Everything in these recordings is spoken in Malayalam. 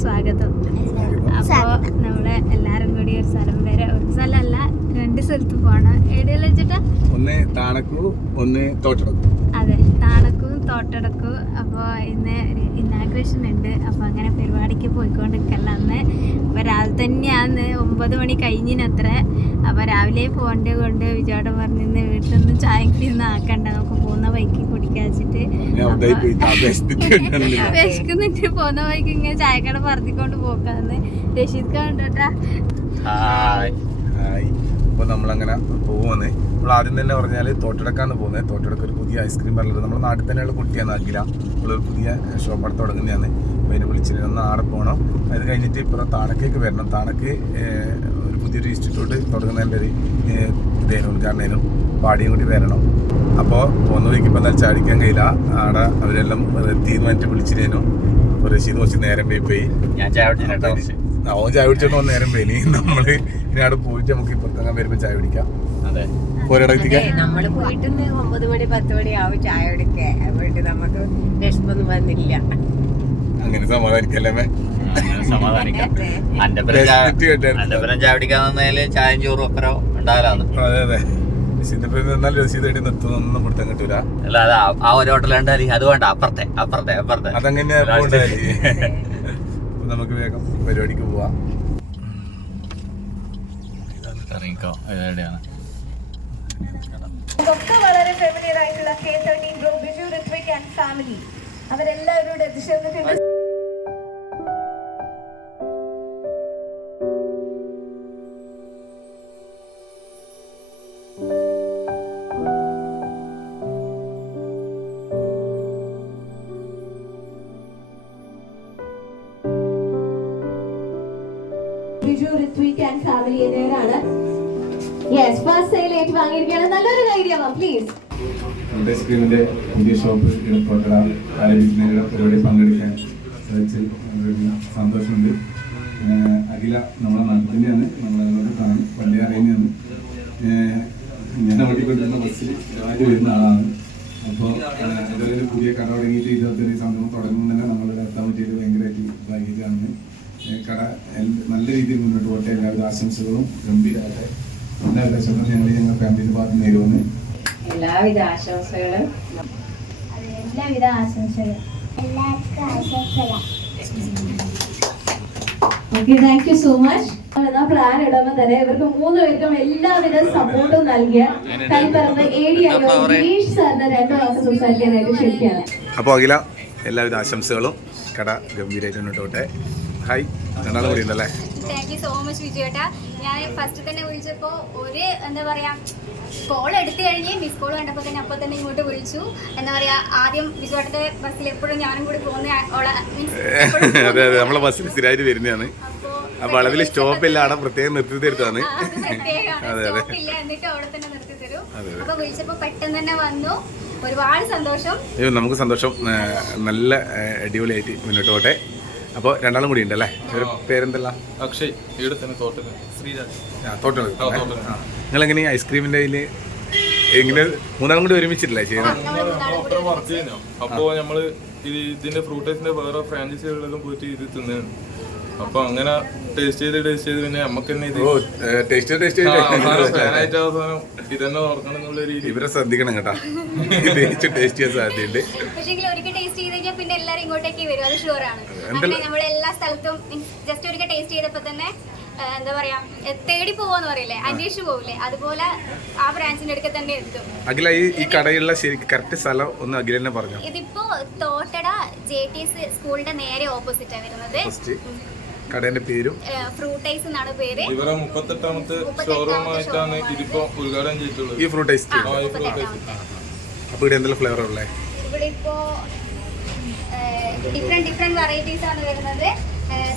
സ്വാഗതം. അപ്പോൾ നമ്മളെ എല്ലാരും കൂടി ഒരു സ്ഥലം വരെ ഒരു സ്ഥലമല്ല രണ്ട് സ്ഥലത്ത് പോണം. എവിടെയെല്ലാം വെച്ചിട്ടാ? ഒന്ന് താണക്കു ഒന്ന് തോട്ടടക്കു. അതെ താണക്കും തോട്ടടക്കും. അപ്പോൾ ഇന്ന് ഇന്നാഗ്രേഷൻ ഉണ്ട്. അപ്പോൾ അങ്ങനെ പരിപാടിക്ക് പോയിക്കൊണ്ടിരിക്കല്ല. അന്ന് അപ്പോൾ രാവിലെ തന്നെയാണ് ഒമ്പത് മണി കഴിഞ്ഞിനത്ര. അപ്പോൾ രാവിലെ പോകേണ്ട കൊണ്ട് വിജയോടെ പറഞ്ഞിന്ന് വീട്ടിൽ നിന്ന് ചായ കുടിയൊന്നും ആക്കണ്ട. നമുക്ക് പോകുന്ന ബൈക്കിൽ കുടിക്കാച്ചിട്ട്. വിശക്കുന്നിട്ട് പോകുന്ന ബൈക്ക് ഇങ്ങനെ ചായക്കട പറത്തിക്കൊണ്ട് പോക്കാന്ന്. രശീദ് കണ്ടോട്ടാ. അപ്പോൾ നമ്മളങ്ങനെ പോകുന്നത് നമ്മൾ ആദ്യം തന്നെ പറഞ്ഞാൽ തോട്ടടക്കാന്ന് പോകുന്നത് തോട്ടടക്ക ഒരു പുതിയ ഐസ്ക്രീം പാർലർ നമ്മുടെ നാട്ടിൽ തന്നെയുള്ള കുട്ടിയാണ് അഖില. ഒരു പുതിയ ഷോപ്പ് അവിടെ തുടങ്ങുന്നതാണ്. അപ്പോൾ വിളിച്ചിരുന്നു ഒന്ന് ആടെ പോകണം അത് കഴിഞ്ഞിട്ട് ഇപ്പുറം താണക്കേക്ക് വരണം. താണക്ക് ഒരു പുതിയൊരു ഇൻസ്റ്റിറ്റ്യൂട്ട് തുടങ്ങുന്നതിന്റെ ഒരു ഇതേനും ഉദ്ഘാടനം പാടിയും കൂടി വരണം. അപ്പോൾ പോകുന്ന വഴിക്ക് ഇപ്പോൾ എന്നാൽ ചാടിക്കാൻ കഴിയില്ല. ആടെ അവരെല്ലാം തീരുമാനിച്ച് വിളിച്ചിരുന്നു അപ്പോൾ റഷീദ് കുറച്ച് നേരം പോയി പോയി. ഞാൻ ചായ കുടിച്ചിട്ടോ ഓൻ ചായ കുടിച്ചോണ്ട് വന്ന് നേരം പോയി. നമ്മൾ നമ്മൾ ഇനി അവിടെ പോയിട്ട് നമുക്ക് ഇപ്പുറത്തങ്ങാൻ വരുമ്പോൾ ചായ കുടിക്കാം. അതെ. ഒരിടത്തേക്ക് നമ്മൾ പോയിട്ട് ഒമ്പത് മണി പത്ത് മണി ആവും ചായ കുടിക്കാൻ. വീട്ടിൽ നമുക്ക് വിഷമൊന്നും വന്നില്ല. അങ്ങനെ സമാധാനിക്കല്ലേ സമാധാനിക്കാം. അന്റെ രസിച്ചിട്ട് കേട്ടായിരുന്നു. അന്റെ ചായ കുടിക്കാൻ നിന്നതിൽ ചായയും ചോറും ഒപ്പരോ ഉണ്ടാകലാന്ന്. അതെ അതെ. നിർത്തുന്നൊന്നും കിട്ടൂല. അല്ല അത് ആ- ഒരു ഹോട്ടലുണ്ടായി അത് വേണ്ട അപ്പുറത്തെ അപ്പുറത്തെ അപ്പുറത്തെ. അതങ്ങനെ പോകണ്ടായി അപ്പൊ നമുക്ക് വേഗം പരിപാടിക്ക് പോവാം. ഇറങ്ങിക്കോ എവിടെയാണ്? ഇതൊക്കെ വളരെ ഫെമിലിയർ ആയിട്ടുള്ള K thirteen bro Biju Rithwik and family അവരെല്ലാവരോടും എത്തിച്ചേർന്നിട്ടുണ്ട് നമ്മുടെ ഐസ്ക്രീമിന്റെ പുതിയ ഷോപ്പ് തോട്ടട ആരംഭിക്കുന്നതിനുള്ള പരിപാടി പങ്കെടുക്കാൻ വളരെയധികം സന്തോഷമുണ്ട്. അഖില നമ്മളെ നാട്ടിന്റെയാണ് നമ്മളതിനോട് കാണും പള്ളി അറിയുന്നതാണ്. ഞാൻ ഓടിക്കൊണ്ടിരുന്ന ബസ്സിൽ രാവിലെ വരുന്ന ആളാണ്. അപ്പോൾ ഇതൊരു പുതിയ കട തുടങ്ങിയിട്ട് ഇരുപത്തൊരു സംഭവം തുടങ്ങുമ്പോൾ തന്നെ നമ്മളിവിടെ എത്താൻ പറ്റിയത് ഭയങ്കരമായിട്ട് ഭാഗ്യമാണ് കട നല്ല രീതിയിൽ മുന്നോട്ട് പോട്ടെ എല്ലാവരുടെ ആശംസകളും ഗംഭീരമാകട്ടെ. എല്ലാവരുടെ ആശംസകളും ഞങ്ങൾ ഞങ്ങളുടെ ഫാമിലിയുടെ ഭാഗത്ത് നേരുമെന്ന് എല്ലാവിധ ആശംസകളും. എല്ലാവിധ ആശംസകൾ okay thank you so much എന്നാ പ്ലാൻ ഇടുമ്പോൾ തന്നെ ഇവർക്ക് മൂന്ന് പേർക്കും എല്ലാവിധ സപ്പോർട്ടും നൽകിയ Kaiparambu A D I Girish സാറിന്റെ രണ്ടു വാക്ക് സംസാരിക്കാനായിട്ട് ക്ഷണിക്കുകയാണ്. അപ്പോൾ അഖില എല്ലാവിധ ആശംസകളും. കട ഗംഭീരമായിട്ട് മുന്നോട്ട് പോട്ടെ. ഹായ് രണ്ടാളും കൂടി ഉണ്ടല്ലേ? താങ്ക് യു സോ മച്ച് വിജയേട്ടാ. ഞാൻ ഫസ്റ്റ് തന്നെ വിളിച്ചപ്പോൾ ഒരു എന്താ പറയാ കോൾ എടുത്തു കഴിഞ്ഞ് മിസ് കോൾ കണ്ടപ്പോൾ തന്നെ അപ്പോൾ തന്നെ ഇങ്ങോട്ട് വിളിച്ചു. എന്താ പറയാ ആദ്യം വിജയേട്ടന്റെ ബസ്സിൽ എപ്പോഴും ഞാനും കൂടി പോകുന്ന അതെ അതെ. നമ്മളെ ബസ്സിൽ സ്ഥിരമായിട്ട് വരുന്നതാണ്. അപ്പൊ അളവിൽ അതെ. ഇല്ല അവിടെ പ്രത്യേകം നിർത്തി തരുത്താണ് അതെ, അതെ. ഒരുപാട് സന്തോഷം. നമുക്ക് സന്തോഷം. നല്ല അടിപൊളിയായിട്ട് മുന്നോട്ട് പോട്ടെ അപ്പോൾ രണ്ടാളും കൂടി ഉണ്ട് അല്ലേ ഒരു പേരെന്തല്ല? അക്ഷയ് ഇവിടെ തന്നെ ശ്രീരാജ്. ആ, തോട്ടം. നിങ്ങൾ എങ്ങനെ ഐസ്ക്രീമിന്റെ അതിൽ എങ്ങനെ മൂന്നാളും കൂടി ഒരുമിച്ചിട്ടില്ലേ ചെയ്യുന്നത്? വർക്ക് ചെയ്യുന്നോ. അപ്പോ നമ്മൾ ഇത് ഇതിന്റെ ഫ്രൂട്ടേസിന്റെ വേറെ ഫ്രാഞ്ചൈസികളിലും പോയിട്ട് ഇത് തിന്നു അപ്പൊ അങ്ങനെ ടേസ്റ്റ് ചെയ്ത് ടേസ്റ്റ് ചെയ്ത് പിന്നെ നമുക്ക് തന്നെ ഇത് ഓ ടേസ്റ്റ് ടേസ്റ്റ് ഫാനായിട്ട് അവസാനം ഇതന്നെ ഓർക്കണം എന്നുള്ള രീതി ഇവരെ ശ്രദ്ധിക്കണം കേട്ടാ. ടേസ്റ്റ് ടേസ്റ്റ് ചെയ്യാൻ സാധ്യതയുണ്ട് പക്ഷേ ഒരിക്കൽ ടേസ്റ്റ് ചെയ്ത് കഴിഞ്ഞാൽ പിന്നെ എല്ലാവരും ഇങ്ങോട്ടേക്ക് വരും അത് ഷുവർ ആണ്. അങ്ങനെ നമ്മൾ എല്ലാ സ്ഥലത്തും ജസ്റ്റ് ഒരിക്കൽ ടേസ്റ്റ് ചെയ്തപ്പോൾ തന്നെ എന്താ പറയാ എ, തേടി പോവാന്ന് പറയില്ലേ? അന്വേഷിച്ചു പോവില്ലേ? അതുപോലെ ആ ബ്രാഞ്ചിന്റെ അടുക്ക തന്നെ എത്തും. അഖില ഈ കടയിലുള്ള കടയുള്ള ശരിക്കും കറക്റ്റ് സ്ഥലം ഒന്ന് അഖില തന്നെ പറഞ്ഞു? ഇതിപ്പോ തോട്ടട ജെ ടി എസ് സ്കൂളിന്റെ നേരെ ഓപ്പോസിറ്റ് ആണ് വരുന്നത്. കടയുടെ പേരും. ഫ്രൂട്ടൈസ് എന്നാണ് പേര്. ഇവരെ മുപ്പത്തെട്ടാമത്തെ ഷോറൂം ആയിട്ടാണ് ഇതിപ്പോ ഉദ്ഘാടനം ചെയ്തിട്ടുള്ളത്. ഈ ഫ്രൂട്ട് അപ്പൊ ഇവിടെ എന്തെല്ലാം ഫ്ലേവർ ഉള്ളത് ഇവിടെ ഇപ്പോ ഡിഫറെന്റ് ഡിഫറെന്റ് വെറൈറ്റീസ് ആണ് വരുന്നത്.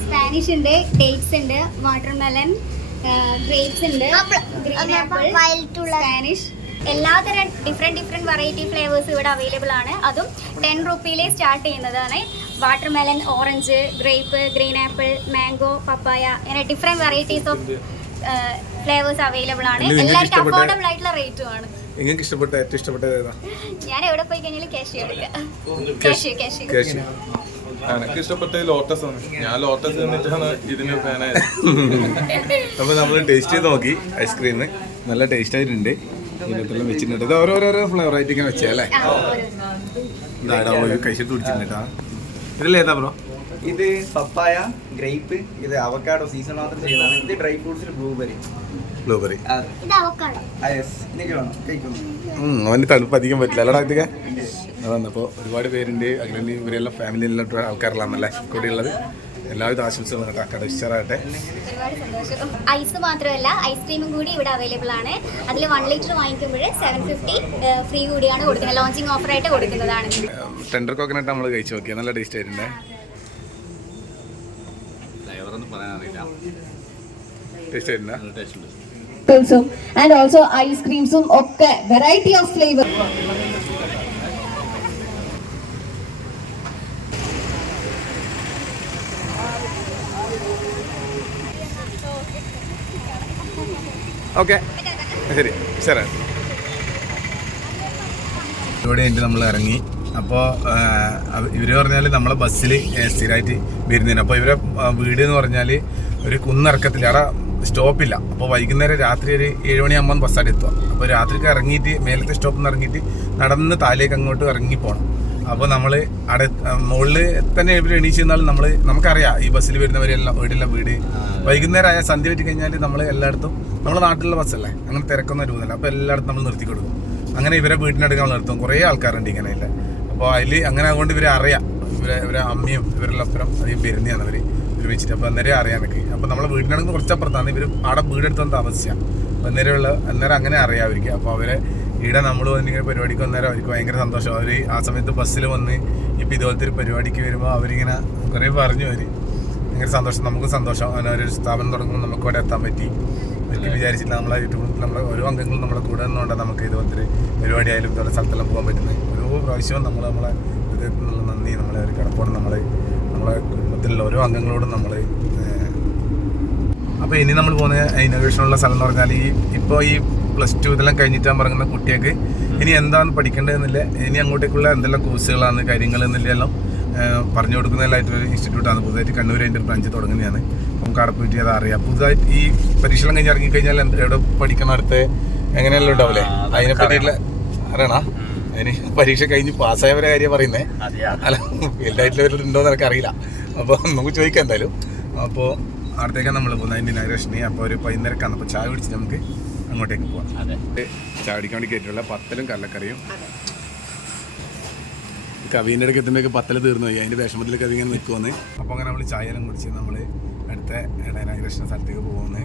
സ്പാനിഷ് ഉണ്ട് ഡേറ്റ്സ് ഉണ്ട് വാട്ടർമെലൻ ഗ്രേപ്സ് ഉണ്ട് ഗ്രീൻ ആപ്പിൾ സ്പാനിഷ് എല്ലാതരം ഡിഫറെന്റ് ഡിഫറെന്റ് വെറൈറ്റി ഫ്ലേവേഴ്സ് ഇവിടെ അവൈലബിൾ ആണ്. അതും ടെൻ റുപ്പിയിലേ സ്റ്റാർട്ട് ചെയ്യുന്നതാണ്. Watermelon orange grape green apple mango papaya അങ്ങനെ different varieties of flavours available ആണ്. എല്ലാവർക്കും അഫോർഡബിൾ ആയിട്ടുള്ള റേറ്റും ആണ്. നിങ്ങൾക്ക് ഇഷ്ടപ്പെട്ട ഏറ്റവും ഇഷ്ടപ്പെട്ടത് ഏതാ? ഞാൻ എവിടെ പോയി കഴിഞ്ഞാലും ക്യാഷ് എടുക്കാം. ക്യാഷ് ക്യാഷ് കാശ് എനിക്ക് ഇഷ്ടപ്പെട്ട ലോട്ടസ് ആണ്. ഞാൻ ലോട്ടസ് എന്നിട്ടാണ് ഇതിന് ഫാനായത് അപ്പൊ നമ്മൾ ടേസ്റ്റ് ചെയ്ത് നോക്കി ഐസ്ക്രീം. നല്ല ടേസ്റ്റ് ആയിട്ടുണ്ട്. വെച്ചിട്ടുണ്ട്. ഇത് ഓരോരോരോ ഫ്ലേവർ ആയിട്ട് ഇങ്ങനെ വെച്ചേ അല്ലേ? കഴിച്ചിട്ട് കുടിച്ചിട്ടുണ്ട് ഏതാ ബ്രോ ഇത് പപ്പായ ഗ്രേപ്പ് ഇത് അവക്കാഡോ സീസൺ മാത്രം ചെയ്തതാണ്. ഇത് ഡ്രൈ ഫ്രൂട്ട്സിൽ ബ്ലൂബെറി ബ്ലൂബെറി അവക്കാടോ അവന് തണുപ്പ് അധികം പറ്റില്ല. അല്ലടാ ഇതൊക്കെ അതാണ് അപ്പോൾ ഒരുപാട് പേരുണ്ട്. അങ്ങനെ ഇവരെല്ലാം ഫാമിലിയിലുള്ള ആൾക്കാരിലാണല്ലേ കൂടെ ഉള്ളത് എല്ലാവിധ ആശംസകളും കേട്ടോ. കട ഉഷാറാകട്ടെ സന്തോഷം. ഐസ് മാത്രമല്ല ഐസ്ക്രീമും കൂടി ഇവിടെ അവൈലബിൾ ആണ്. അതിൽ വൺ ലിറ്റർ വാങ്ങിക്കുമ്പോൾ സെവൻ ഫിഫ്റ്റി ഫ്രീ കൂടിയാണ് കൊടുക്കുന്നത്. ലോഞ്ചിങ് ഓഫറായിട്ട് കൊടുക്കുന്നതാണ്. ടെൻഡർ കോക്കനട്ട് നമ്മൾ കഴിച്ചു നോക്കിയാൽ നല്ല ടേസ്റ്റ് ആയിട്ടുണ്ട് ഫ്ലേവറൊന്നും പറയാനറിയില്ല ടേസ്റ്റ് ആൻഡ് ഓൾസോ ഐസ്ക്രീംസും ഒക്കെ വെറൈറ്റി ഓഫ് ഫ്ലേവർ ഓക്കെ ശരി ശരി ഇവിടെ നമ്മൾ ഇറങ്ങി അപ്പോൾ ഇവർ പറഞ്ഞാൽ നമ്മളെ ബസ്സിൽ സ്ഥിരമായിട്ട് വരുന്നതിന് അപ്പോൾ ഇവരെ വീട് എന്ന് പറഞ്ഞാൽ ഒരു കുന്നിറക്കത്തിൽ അവിടെ സ്റ്റോപ്പില്ല. അപ്പോൾ വൈകുന്നേരം രാത്രി ഒരു ഏഴ് മണിയാകുമ്പോൾ ബസ്സായിട്ട് എത്തുക. അപ്പോൾ രാത്രിക്ക് ഇറങ്ങിയിട്ട് മേലത്തെ സ്റ്റോപ്പിൽ നിന്ന് ഇറങ്ങിയിട്ട് നടന്ന് താലേക്ക് അങ്ങോട്ട് ഇറങ്ങി പോകണം അപ്പോൾ നമ്മൾ അവിടെ മുകളിൽ തന്നെ ഇവർ എണീച്ച് നിന്നാലും നമ്മൾ നമുക്കറിയാം ഈ ബസ്സിൽ വരുന്നവരെല്ലാം വീടെല്ലാം വീട്. വൈകുന്നേരം ആയ സന്ധ്യ പറ്റി കഴിഞ്ഞാൽ നമ്മൾ എല്ലായിടത്തും നമ്മുടെ നാട്ടിലുള്ള ബസ്സല്ലേ? അങ്ങനെ തിരക്കൊന്നും രൂപമല്ല. അപ്പോൾ എല്ലായിടത്തും നമ്മൾ നിർത്തി കൊടുക്കും അങ്ങനെ ഇവരെ വീട്ടിനടുക്കാൻ നിർത്തും. കുറേ ആൾക്കാരുണ്ട് ഇങ്ങനെ ഇല്ല അപ്പോൾ അതിൽ അങ്ങനെ അതുകൊണ്ട് ഇവരെ അറിയാം. ഇവരെ ഇവരെ അമ്മയും ഇവരെല്ലാം അപ്പുറം അധികം വരുന്നതാണ് ഇവർ ഒരുമിച്ചിട്ട് അപ്പോൾ അന്നേരം അറിയാൻ എനിക്ക്. അപ്പോൾ നമ്മളെ വീടിനടുത്ത് കുറച്ചപ്പുറത്താണ്. ഇവർ അവിടെ വീടെടുത്തൊന്നും താമസിച്ചാൽ അപ്പോൾ അന്നേരമുള്ള അന്നേരം അങ്ങനെ അറിയാം അവർക്ക് അപ്പോൾ അവരെ ഇവിടെ നമ്മൾ വന്നിങ്ങനെ പരിപാടിക്ക് വന്നേരം അവർക്ക് ഭയങ്കര സന്തോഷം. അവർ ആ സമയത്ത് ബസ്സിൽ വന്ന് ഇപ്പോൾ ഇതുപോലത്തെ ഒരു പരിപാടിക്ക് വരുമ്പോൾ അവരിങ്ങനെ കുറേ പറഞ്ഞു അവർ ഭയങ്കര സന്തോഷം. നമുക്കും സന്തോഷം. അങ്ങനെ ഒരു സ്ഥാപനം തുടങ്ങുമ്പോൾ നമുക്ക് അവിടെ എത്താൻ പറ്റി. വിചാരിച്ചിട്ട് വിചാരിച്ചില്ല നമ്മളെ യൂട്യൂബിൽ നമ്മളെ ഓരോ അംഗങ്ങളും നമ്മുടെ കൂടെ നിന്നുകൊണ്ട് നമുക്ക് ഇത് ഒത്തിരി പരിപാടി ആയാലും ഇതുപോലെ സ്ഥലത്തെല്ലാം പോകാൻ പറ്റുന്നത്. ഓരോ പ്രാവശ്യവും നമ്മൾ നമ്മളെ ഹൃദയത്തിൽ നിന്നുള്ള നന്ദി നമ്മളെ ഒരു കിടപ്പോടെ നമ്മളെ നമ്മളെ കുടുംബത്തിലുള്ള ഓരോ അംഗങ്ങളോടും നമ്മൾ അപ്പോൾ ഇനി നമ്മൾ പോകുന്ന ഇന്നോവേഷനുള്ള സ്ഥലം എന്ന് പറഞ്ഞാൽ ഈ ഇപ്പോൾ ഈ പ്ലസ് ടു ഇതെല്ലാം കഴിഞ്ഞിട്ടാൻ പറയുന്ന കുട്ടികൾക്ക് ഇനി എന്താണ് പഠിക്കേണ്ടതെന്നില്ല ഇനി അങ്ങോട്ടേക്കുള്ള എന്തെല്ലാം കോഴ്സുകളാണ് കാര്യങ്ങൾ എന്നെല്ലാം പറഞ്ഞു കൊടുക്കുന്നതിലായിട്ടൊരു ഇൻസ്റ്റിറ്റ്യൂട്ടാണ് പുതുതായിട്ട് കണ്ണൂർ അതിന്റെ ബ്രാഞ്ച് തുടങ്ങുന്നതാണ്. നമുക്ക് അവിടെ പോയിട്ട് അത് അറിയാം. പുതുതായിട്ട് ഈ പരീക്ഷണം കഴിഞ്ഞ് ഇറങ്ങിക്കഴിഞ്ഞാൽ എന്താ എവിടെ പഠിക്കണം അടുത്ത്? എങ്ങനെയല്ലോ ഉണ്ടാവില്ലേ അതിനെ പറ്റിയിട്ടുള്ള അറിയണ? അതിന് പരീക്ഷ കഴിഞ്ഞ് പാസ്സായവരെ കാര്യം പറയുന്നേ. അല്ല ഫീൽഡായിട്ടുള്ളവരുണ്ടോ എന്ന് എനിക്ക് അറിയില്ല. അപ്പോൾ നമുക്ക് ചോദിക്കാം എന്തായാലും. അപ്പോൾ അടുത്തേക്കാണ് നമ്മൾ പോകുന്നത്. അതിന്റെ ഇനാഗ്രേഷന് അപ്പോൾ ഒരു പതിനേരക്കാണ് അപ്പോൾ ചായ പിടിച്ച് നമുക്ക് അങ്ങോട്ടേക്ക് പോവാം. അതെ. ചായ കുടിക്കാൻ വേണ്ടി കയറ്റിയുള്ള പത്തലും കടലക്കറിയും. കവീന്റെ അടുക്ക് എത്തുമ്പോഴേക്ക് പത്തൽ തീർന്നു പോയി. അതിന്റെ വിഷമത്തിൽ കവി ഇങ്ങനെ നിൽക്കുമെന്ന് അപ്പോൾ അങ്ങനെ നമ്മൾ ചായ എല്ലാം കുടിച്ച് നമ്മൾ അടുത്ത ഇനാഗ്രേഷൻ സ്ഥലത്തേക്ക് പോകുന്നത്.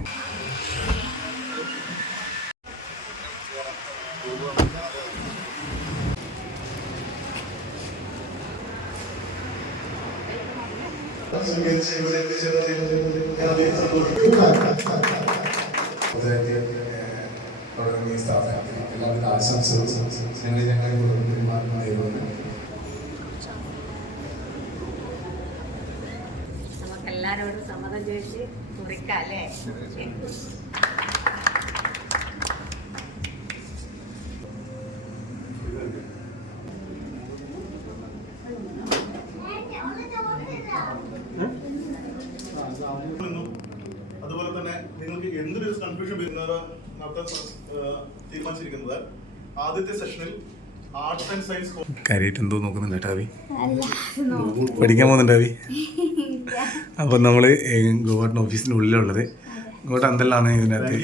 തുടങ്ങുന്ന ഈ സ്ഥാപനത്തിൽ എല്ലാവിധ ആശംസകളും ഞങ്ങൾ ഞങ്ങളെ നേരുന്നു നമുക്ക് കുറിക്കാം അല്ലേ? അതുപോലെ തന്നെ നിങ്ങൾക്ക് എന്തൊരു കൺഫ്യൂഷൻ വരുന്നവരോ നടത്താൻ തീരുമാനിച്ചിരിക്കുന്നത്? ആദ്യത്തെ സെഷനിൽ ആർട്സ് ആൻഡ് സയൻസ് കാര്യമായിട്ട് എന്തോ നോക്കുന്നുണ്ട് പഠിക്കാൻ പോകുന്നുണ്ട് അവി അപ്പം നമ്മൾ ഗോവാട്ടൻ ഓഫീസിന്റെ ഉള്ളിലുള്ളത്. ഇങ്ങോട്ട് എന്തെല്ലാം ഇതിനകത്ത്?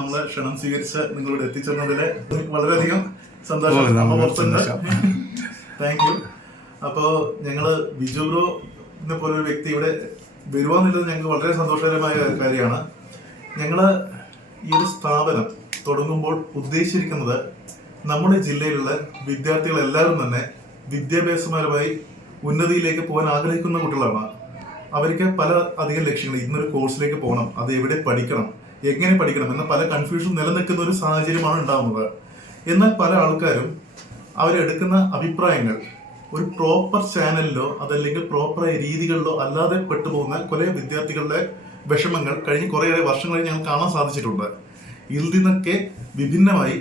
നമ്മളെ ക്ഷണം സ്വീകരിച്ച നിങ്ങളോട് എത്തിച്ചേർന്നതിൽ വളരെയധികം സന്തോഷം. താങ്ക് യു അപ്പോൾ ഞങ്ങൾ ബിജു ബ്രോ പോലെ ഒരു വ്യക്തി ഇവിടെ വരുവാന്നുള്ളത് ഞങ്ങൾക്ക് വളരെ സന്തോഷകരമായ കാര്യമാണ്. ഞങ്ങൾ ഈ ഒരു സ്ഥാപനം തുടങ്ങുമ്പോൾ ഉദ്ദേശിച്ചിരിക്കുന്നത് നമ്മുടെ ജില്ലയിലുള്ള വിദ്യാർത്ഥികൾ എല്ലാവരും തന്നെ വിദ്യാഭ്യാസപരമായി ഉന്നതിയിലേക്ക് പോകാൻ ആഗ്രഹിക്കുന്ന കുട്ടികളാണ്. അവർക്ക് പല അധികം ലക്ഷ്യങ്ങൾ ഇന്നൊരു കോഴ്സിലേക്ക് പോകണം അത് എവിടെ പഠിക്കണം എങ്ങനെ പഠിക്കണം എന്ന പല കൺഫ്യൂഷൻ നിലനിൽക്കുന്ന ഒരു സാഹചര്യമാണ് ഉണ്ടാകുന്നത് എന്നാൽ പല ആൾക്കാരും അവരെടുക്കുന്ന അഭിപ്രായങ്ങൾ ഒരു പ്രോപ്പർ ചാനലിലോ അതല്ലെങ്കിൽ പ്രോപ്പറായ രീതികളിലോ അല്ലാതെ പെട്ടുപോകുന്ന കുറെ വിദ്യാർത്ഥികളുടെ വിഷമങ്ങൾ കഴിഞ്ഞ കുറേയേറെ വർഷങ്ങളിൽ ഞങ്ങൾ കാണാൻ സാധിച്ചിട്ടുണ്ട്. ഇതിൽ നിന്നൊക്കെ വിഭിന്നമായി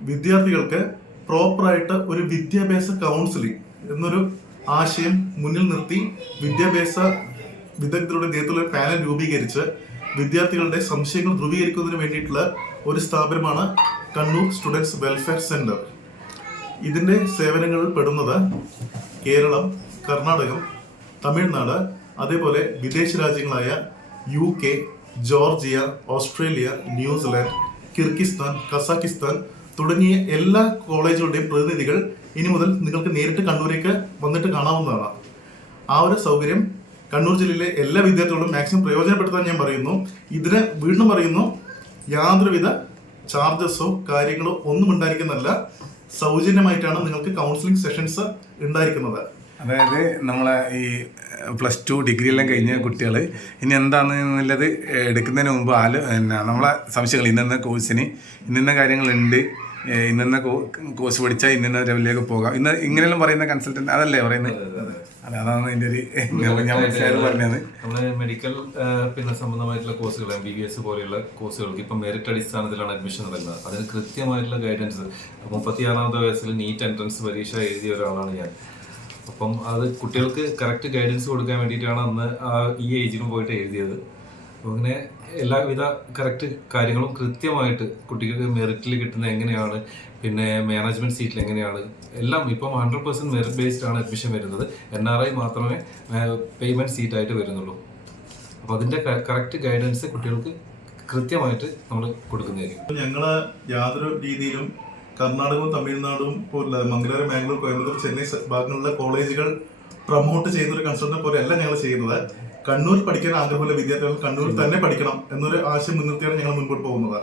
വിദ്യാർത്ഥികൾക്ക് പ്രോപ്പറായിട്ട് ഒരു വിദ്യാഭ്യാസ കൗൺസിലിംഗ് എന്നൊരു ആശയം മുന്നിൽ നിർത്തി വിദ്യാഭ്യാസ വിദഗ്ധരുടെ നേതൃത്വത്തിൽ ഒരു പാനൽ രൂപീകരിച്ച് വിദ്യാർത്ഥികളുടെ സംശയങ്ങൾ ധ്രുവീകരിക്കുന്നതിന് വേണ്ടിയിട്ടുള്ള ഒരു സ്ഥാപനമാണ് കണ്ണൂർ സ്റ്റുഡൻസ് വെൽഫെയർ സെന്റർ. ഇതിന്റെ സേവനങ്ങളിൽ പെടുന്നത് കേരളം കർണാടകം തമിഴ്നാട് അതേപോലെ വിദേശ രാജ്യങ്ങളായ U K Georgia Australia New Zealand Kyrgyzstan Kazakhstan തുടങ്ങിയ എല്ലാ കോളേജുകളുടെയും പ്രതിനിധികൾ ഇനി മുതൽ നിങ്ങൾക്ക് നേരിട്ട് കണ്ണൂരേക്ക് വന്നിട്ട് കാണാവുന്നതാണ്. ആ ഒരു സൗകര്യം കണ്ണൂർ ജില്ലയിലെ എല്ലാ വിദ്യാർത്ഥികളും മാക്സിമം പ്രയോജനപ്പെടുത്താൻ ഞാൻ പറയുന്നു. ഇതിന് വീണ്ടും പറയുന്നു യാതൊരുവിധ ചാർജസോ കാര്യങ്ങളോ ഒന്നും ഉണ്ടായിരിക്കുന്നതല്ല. സൗജന്യമായിട്ടാണ് നിങ്ങൾക്ക് കൗൺസിലിംഗ് സെഷൻസ് ഉണ്ടായിരിക്കുന്നത്. അതായത് നമ്മളെ ഈ പ്ലസ് ടു ഡിഗ്രി എല്ലാം കഴിഞ്ഞ കുട്ടികൾ ഇനി എന്താണെന്നുള്ളത് എടുക്കുന്നതിന് മുമ്പ് ആലോ എന്നാ നമ്മളെ സംശയങ്ങൾ ഇന്ന കോഴ്സിന് ഇന്ന കാര്യങ്ങളുണ്ട്. ഇന്ന കോഴ്സ് പഠിച്ചാൽ ഇന്ന ലെവലിലേക്ക് പോകാം. ഇന്ന് ഇങ്ങനെയെല്ലാം പറയുന്ന കൺസൾട്ടന്റ് അതല്ലേ പറയുന്നത് അതെ അതാണ് അതിന്റെ ഒരു ഞാൻ മനസ്സിലായത് പറഞ്ഞത്. നമ്മുടെ മെഡിക്കൽ പിന്നെ സംബന്ധമായിട്ടുള്ള കോഴ്സുകൾ എം ബി ബി എസ് പോലെയുള്ള കോഴ്സുകൾക്ക് ഇപ്പം മെറിറ്റ് അടിസ്ഥാനത്തിലാണ് അഡ്മിഷൻ വരുന്നത്. അതിന് കൃത്യമായിട്ടുള്ള ഗൈഡൻസ് മുപ്പത്തിയാറാമത്തെ വയസ്സിൽ നീറ്റ് എൻട്രൻസ് പരീക്ഷ എഴുതിയ ഒരാളാണ് ഞാൻ. അപ്പം അത് കുട്ടികൾക്ക് കറക്റ്റ് ഗൈഡൻസ് കൊടുക്കാൻ വേണ്ടിയിട്ടാണ് അന്ന് ആ ഈ ഏജിലും പോയിട്ട് എഴുതിയത്. അപ്പോൾ അങ്ങനെ എല്ലാവിധ കറക്റ്റ് കാര്യങ്ങളും കൃത്യമായിട്ട് കുട്ടികൾക്ക് മെറിറ്റിൽ കിട്ടുന്ന എങ്ങനെയാണ്? പിന്നെ മാനേജ്മെന്റ് സീറ്റിൽ എങ്ങനെയാണ്? എല്ലാം ഇപ്പം ഹൺഡ്രഡ് പെർസെന്റ് മെറിറ്റ് ബേസ്ഡ് ആണ് അഡ്മിഷൻ വരുന്നത്. എൻ ആർ ഐ മാത്രമേ പേയ്മെന്റ് സീറ്റ് ആയിട്ട് വരുന്നുള്ളൂ. അപ്പൊ അതിന്റെ കറക്റ്റ് ഗൈഡൻസ് കുട്ടികൾക്ക് കൃത്യമായിട്ട് നമ്മൾ കൊടുക്കുന്നതായിരിക്കും. ഞങ്ങൾ യാതൊരു രീതിയിലും കർണാടകവും തമിഴ്നാടും പോലുള്ള മംഗലാപുരം ബാംഗ്ലൂർ കോയമ്പത്തൂർ ചെന്നൈ ഭാഗങ്ങളിലെ കോളേജുകൾ പ്രൊമോട്ട് ചെയ്യുന്ന ഒരു കൺസൾട്ടന്റ് പോലെയല്ല ഞങ്ങൾ ചെയ്യുന്നത്. കണ്ണൂർ പഠിക്കാൻ ആഗ്രഹമുള്ള വിദ്യാർത്ഥികൾ കണ്ണൂരിൽ തന്നെ പഠിക്കണം എന്നൊരു ആശയം മുൻനിർത്തിയാണ് ഞങ്ങൾ മുൻപോട്ട് പോകുന്നത്.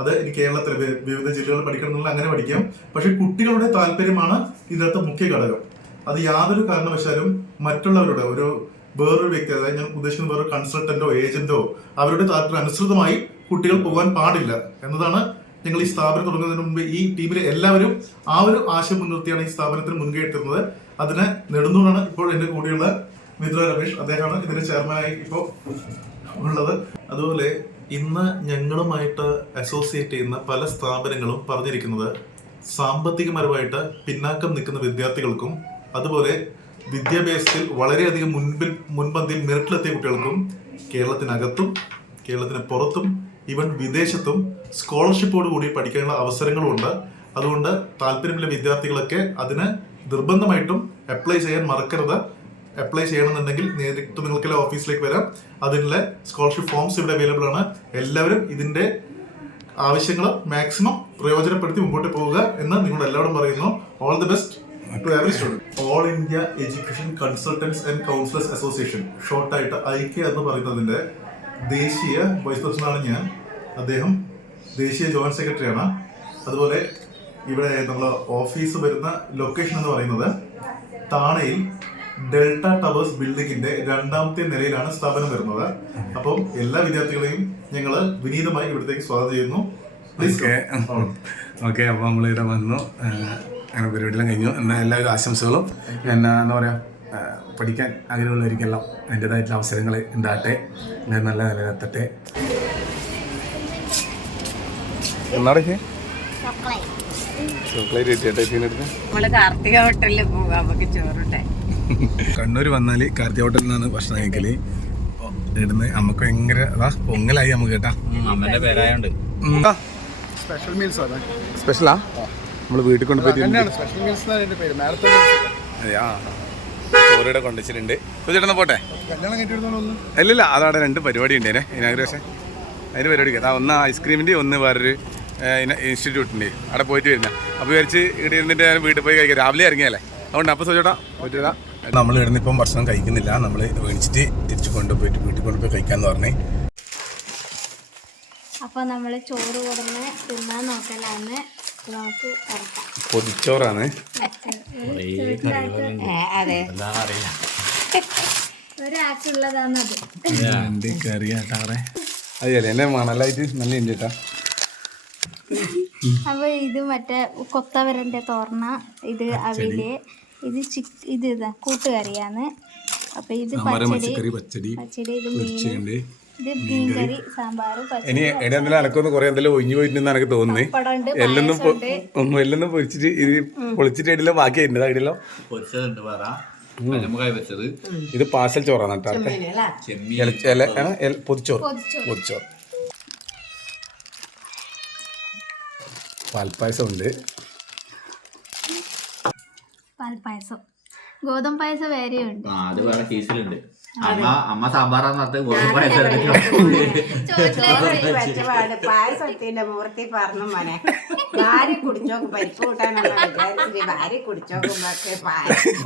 അത് ഇനി കേരളത്തിൽ വിവിധ ജില്ലകളിൽ പഠിക്കണം എന്നുള്ള അങ്ങനെ പഠിക്കാം. പക്ഷെ കുട്ടികളുടെ താല്പര്യമാണ് ഇതിനകത്ത് മുഖ്യ ഘടകം. അത് യാതൊരു കാരണവശാലും മറ്റുള്ളവരുടെ ഒരു വേറൊരു വ്യക്തി അതായത് ഞാൻ ഉദ്ദേശിക്കുന്ന വേറൊരു കൺസൾട്ടന്റോ ഏജന്റോ അവരുടെ താല്പര്യം അനുസൃതമായി കുട്ടികൾ പോകാൻ പാടില്ല എന്നതാണ് ഞങ്ങൾ ഈ സ്ഥാപനം തുടങ്ങുന്നതിന് മുമ്പ് ഈ ടീമിലെ എല്ലാവരും ആ ഒരു ആശയം മുൻനിർത്തിയാണ് ഈ സ്ഥാപനത്തിന് മുൻകൈ എടുത്തിരുന്നത്. അതിനെ നെടുന്നൂറാണ് ഇപ്പോൾ എന്റെ കൂടെയുള്ള മിത്ര രമേഷ് അദ്ദേഹമാണ് ഇതിന്റെ ചെയർമാനായി ഇപ്പോൾ ഉള്ളത്. അതുപോലെ ഇന്ന് ഞങ്ങളുമായിട്ട് അസോസിയേറ്റ് ചെയ്യുന്ന പല സ്ഥാപനങ്ങളും പറഞ്ഞിരിക്കുന്നത് സാമ്പത്തികപരമായിട്ട് പിന്നാക്കം നിൽക്കുന്ന വിദ്യാർത്ഥികൾക്കും അതുപോലെ വിദ്യാഭ്യാസത്തിൽ വളരെയധികം മുൻപിൽ മുൻപന്തിയിൽ മെറിറ്റിലെത്തിയ കുട്ടികൾക്കും കേരളത്തിനകത്തും കേരളത്തിന് പുറത്തും ഈവൻ വിദേശത്തും സ്കോളർഷിപ്പോട് കൂടി പഠിക്കാനുള്ള അവസരങ്ങളും ഉണ്ട് അതുകൊണ്ട് താല്പര്യമുള്ള വിദ്യാർത്ഥികളൊക്കെ അതിന് നിർബന്ധമായിട്ടും അപ്ലൈ ചെയ്യാൻ മറക്കരുത്. അപ്ലൈ ചെയ്യണമെന്നുണ്ടെങ്കിൽ നേരിട്ട് നിങ്ങൾക്ക് ഓഫീസിലേക്ക് വരാം. അതിനുള്ള സ്കോളർഷിപ്പ് ഫോംസ് ഇവിടെ അവൈലബിൾ ആണ്. എല്ലാവരും ഇതിന്റെ ആവശ്യങ്ങൾ മാക്സിമം പ്രയോജനപ്പെടുത്തി മുമ്പോട്ട് പോവുക എന്ന് നിങ്ങൾ എല്ലാവരും പറയുന്നു. All the best to every student all India education consultants and counsellors association ഷോർട്ടായിട്ട് ഐക്യ എന്ന് പറയുന്നതിന്റെ ദേശീയ വൈസ് പ്രസിഡന്റാണ് ഞാൻ. അദ്ദേഹം ദേശീയ ജോയിന്റ് സെക്രട്ടറിയാണ് അതുപോലെ ഇവിടെ നമ്മൾ ഓഫീസ് വരുന്ന ലൊക്കേഷൻ എന്ന് പറയുന്നത് താണയിൽ ഡെൽറ്റ ടവേഴ്സ് ബിൽഡിങ്ങിന്റെ രണ്ടാമത്തെ നിലയിലാണ് സ്ഥാപനം വരുന്നത്. അപ്പം എല്ലാ വിദ്യാർത്ഥികളെയും ഞങ്ങൾ വിനീതമായി ഇവിടത്തേക്ക് സ്വാഗതം ചെയ്യുന്നു. Please okay. ഓക്കെ അപ്പോൾ നമ്മൾ ഇവിടെ വന്നു. അങ്ങനെ പരിപാടിയെല്ലാം കഴിഞ്ഞു. എന്നാൽ എല്ലാവരും ആശംസകളും. എന്നാ എന്താ പറയുക പഠിക്കാൻ ആഗ്രഹമുള്ളവർക്കെല്ലാം അതിന്റെതായിട്ടുള്ള അവസരങ്ങൾ ഉണ്ടാകട്ടെ. എല്ലാവരും നല്ല നിലനിർത്തട്ടെ എന്നാടൊക്കെ ചോക്ലേറ്റ്. കിട്ടിയട്ടെ നമ്മൾ കാർത്തിക ഹോട്ടലിൽ പോകാം നമുക്ക് ചോറിട്ടെ കണ്ണൂർ വന്നാൽ കാർത്തി ഹോട്ടലിൽ നിന്നാണ് ഭക്ഷണം കഴിക്കൽ. ഇവിടുന്ന് നമുക്ക് ഭയങ്കര അതാ പൊങ്ങലായി നമുക്ക് കേട്ടാ. അമ്മന്റെ പേരായോണ്ട്. സ്പെഷ്യൽ മീൽസ് ആണ്. സ്പെഷ്യലാ നമ്മൾ വീട്ടിൽ കൊണ്ടുപോയി സ്പെഷ്യൽ മീൽസ് അതെയാ ചോറിടെ കൊണ്ടുവച്ചിട്ടുണ്ട്. ചേട്ടന്ന് പോട്ടെ? അല്ലല്ല അതവിടെ രണ്ട് പരിപാടി ഉണ്ടേനെ ഇനാഗ്രേഷൻ. അതിന് പരിപാടി അതാ ഒന്ന് ഐസ്ക്രീമിന്റെ ഒന്ന് വേറൊരു ഇൻസ്റ്റിറ്റ്യൂട്ടിന്റെ അവിടെ പോയിട്ട് വരുന്ന. അപ്പോൾ വിചാരിച്ച് ഇവിടെ ഇരുന്നിട്ട് ഞാൻ വീട്ടിൽ പോയി കഴിക്കാം. രാവിലെ ഇറങ്ങിയല്ലേ? അതുകൊണ്ട്. അപ്പോൾ ചോദിച്ചോട്ടാ പറ്റൂല നമ്മൾ ഇവിടുന്ന് ഇപ്പം ഭക്ഷണം കഴിക്കുന്നില്ല. നമ്മൾ മേടിച്ചിട്ട് തിരിച്ച് കൊണ്ടുപോയിട്ട് വീട്ടിൽ കൊണ്ടുപോയി കഴിക്കാന്ന് പറഞ്ഞേ. അപ്പോൾ നമ്മൾ ചോറ് കൊടുന്ന് തിന്നാൻ നോക്കലാന്ന് നമുക്ക് പൊതിച്ചോറാണ്. അതെ. അതെയല്ലേ എന്നെ മണലായിട്ട് നല്ല ഉണ്ട് അപ്പൊ അപ്പോൾ ഇത് മറ്റേ കൊത്തവരന്റെ തോർണ ഇത് അവിൽ ഇത് ചിക്ക് ഇത് ഇതാ കൂട്ടുകറിയാണ്. അപ്പൊ ഇത് പച്ചടി പച്ചക്കറി പച്ചടി പച്ചടി ഇത് മീൻ ഇത് മീൻകറി. സാമ്പാർ ഇനി എവിടെ എന്തെങ്കിലും അനക്കൊന്ന് കുറെ എന്തെങ്കിലും ഒഴിഞ്ഞു പോയിട്ടുണ്ടെന്ന് എനിക്ക് തോന്നുന്നു. എല്ലൊന്നും ഒന്നും എല്ലൊന്നും പൊരിച്ചിട്ട് ഇത് പൊളിച്ചിട്ട് ഇടില്ലോ ബാക്കി ആയിട്ടുണ്ട് ഇടില്ലോ പൊരിച്ചതുണ്ട് പറ. ഇത് പാസൽ ചോറാണ് കേട്ടോ പൊതിച്ചോറ്. പൊതിച്ചോറ്. പാൽപ്പായസം ഉണ്ട് പാൽപ്പായസം ഗോതമ്പ് പായസം വേറെ ഉണ്ട് ആ അത് വേറെ കേസിലുണ്ട്. അമ്മ അമ്മ സാമ്പാറാന്ന് പറഞ്ഞത് ഗോതമ്പ് പായസം പായസത്തിന്റെ മൂർത്തി പറഞ്ഞു മോനെ. ഭാര്യ കുടിച്ചോക്കും പരിപ്പ് കൂട്ടാനുള്ള വിചാരിച്ചിട്ട് ഭാര്യ കുടിച്ചോക്കുമ്പോ പായസം.